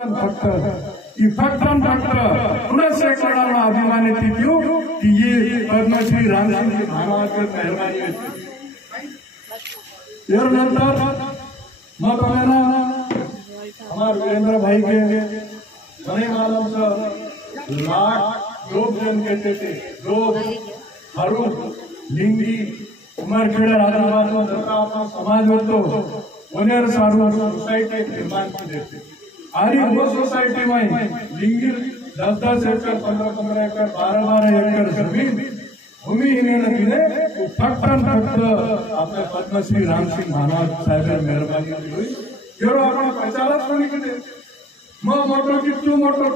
फक्त पुनः एक अभिमानित थी कि ये पद्मश्री रामसिंह की भावनात्मक मेहरबानी मग हमारे वीरेंद्र भाई के मने मालूम लाख लोग जन कहते थे लोग हरू लिंगी उमरखेड़ा राजस्थान समाज में तो उन्हें सारू सोसाइटी निर्माण देते आणि वो सोसाइटी में लिंगी 10-10 एकड़ 15-15 एकड़ 12-12 एकड़ जमीन भूमिहीन तिने फक्त आपल्या पद्मश्री रामसिंग भानवत साहेब मेहरबानी हुई एवढं आपण प्रचारच कोणी केले मग मोठो की तू मोठो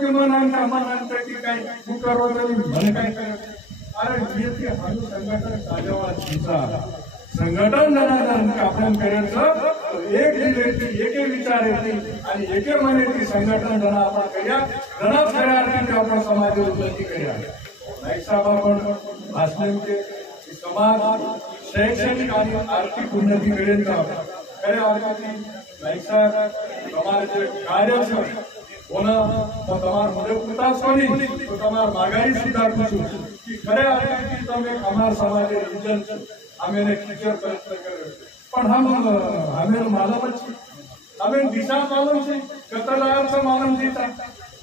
की मन की काही तू करो म्हणे काय अरे ये हालू संघटन ताजेवाला संघटन आपण करायचं एक विचार येते आणि एके महिन्याची संघटन जण आपण करूया जणच खऱ्या आपण समाज उन्नती करूया नाईक साहेब आपण भाषण के समाज शैक्षणिक आणि आर्थिक उन्नती करेल का खऱ्या अर्थाने नाईक साहेब हमारे कार्य से होना तो तमार मदद कुतास कोनी तो तमार मागाई सीधा कुछ कि खरे अर्थाने तो एक हमार समाज रिजन हमें टीचर प्रयत्न कर पण हमें मालूम हमें दिशा मालूम से कतलार से मालूम देता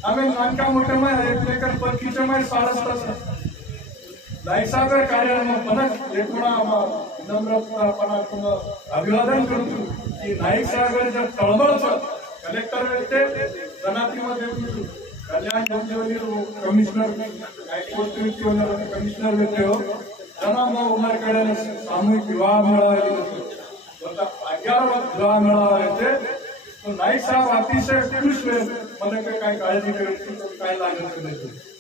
हमें नानका मोठे में एक लेकर पत्कीचे में सारस नाईक साहेब कार्यालय पनक लेखुणा नम्रपणा अभिवादन करतो की नाईक साहेब तळमळचं collector व्यक्ते जनातीमध्ये Kalyan Dombivli commissioner high court commissioner व्यक्ते हो जना मग उमरखेड्याने सामूहिक विवाह मेळावा 11वा विवाह मेळावा येते तो नाईक साहेब अतिशय खुश मला काही काळजी करायची काय लागत नाही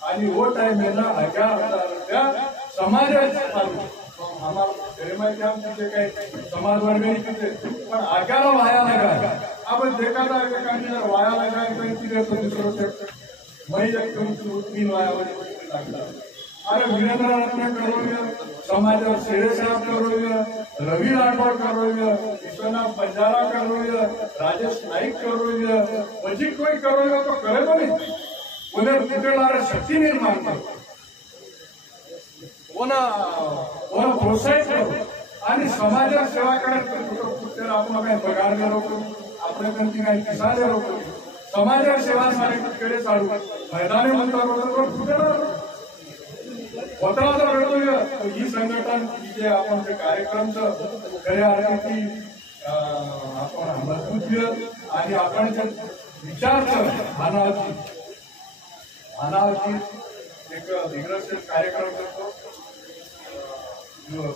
आणि वो टाइम आहे ना 11,000 समाजात आम्हाला जे काही समाज वर्गणी तिथे पण 11 वाया लगा आपण देखा एकाने वाया लगा दुसरं मैं 3 वाया लागला अरे वीरेंद्र रत्न करोगे समाज शेरे साहब करोगे रवि राठौड़ करोगे विश्वनाथ बंजारा करोगे राजेश नाईक करोगे वजी कोई करोगे तो करे बने उन्हें फुटेला शक्ती निर्माण करो प्रोत्साहित करो आणि समाज सेवा करायला आपण काही पगार देतो आपण त्यांची काही किसा देतो समाज सेवा कडे चालू मैदानी म्हणतो फुटेला स्वतःला घडवूया ही संघटन जे आपण जे कार्यक्रम खऱ्या अर्थाने आपण मजबूत आणि आपण जे विचार भानावची एक दिग्दर्शक कार्यक्रम करतो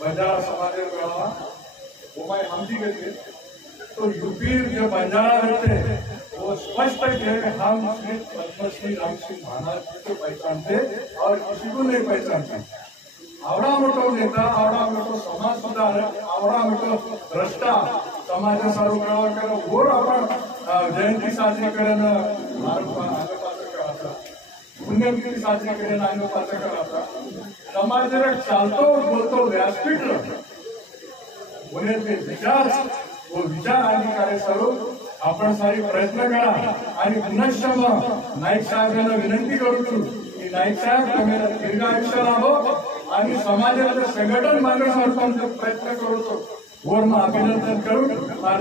बंजारा समाज मेळावा वो मैं हम भी गए तो यूपी जो बंजारा रहते वो स्पष्ट है कि हम पद्मश्री रामसिंह भानवत को पहचानते और किसी को नहीं पहचानते आवड़ा मोठो नेता आवड़ा मोठो समाज सुधारक आवड़ा मोठो द्रष्टा समाज सारू कर वो आपण जयंती साजरी करेन पुण्यतिथी साजरी करेन आनोपाचा कराचा समाज जरा चालतो बोलतो व्यासपीठ उन्हें विचार वो विचार आणि कार्य सारू आपण सारी प्रयत्न करा आणि पुनश्च नाईक साहेबांना विनंती करतो की नाईक साहेब तुम्ही दीर्घ आयुष्य लाभो आणि समाजाचं संघटन मागण्याचा प्रयत्न करतो वर मग अभिनंदन करून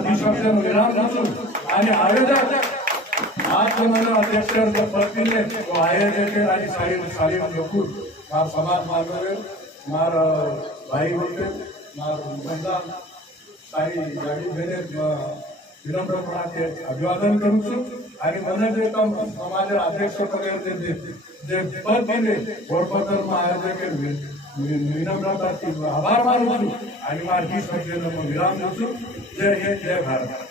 निशब्द विराम देतो आणि आयोजक आज मला अध्यक्ष पत्नीने आयोजक आणि सारी लोक मार समाज मार्ग मार भाई होते मार महिला सारी गाडी भेटे विनम्रपणाचे अभिवादन करू आणि मनाचे समाज अध्यक्ष पदाचे जे पद दिले गोरबद्दल आयोजक विनम्रता आभार मानू आणि माझी विराम देतो जय हिंद जय भारत।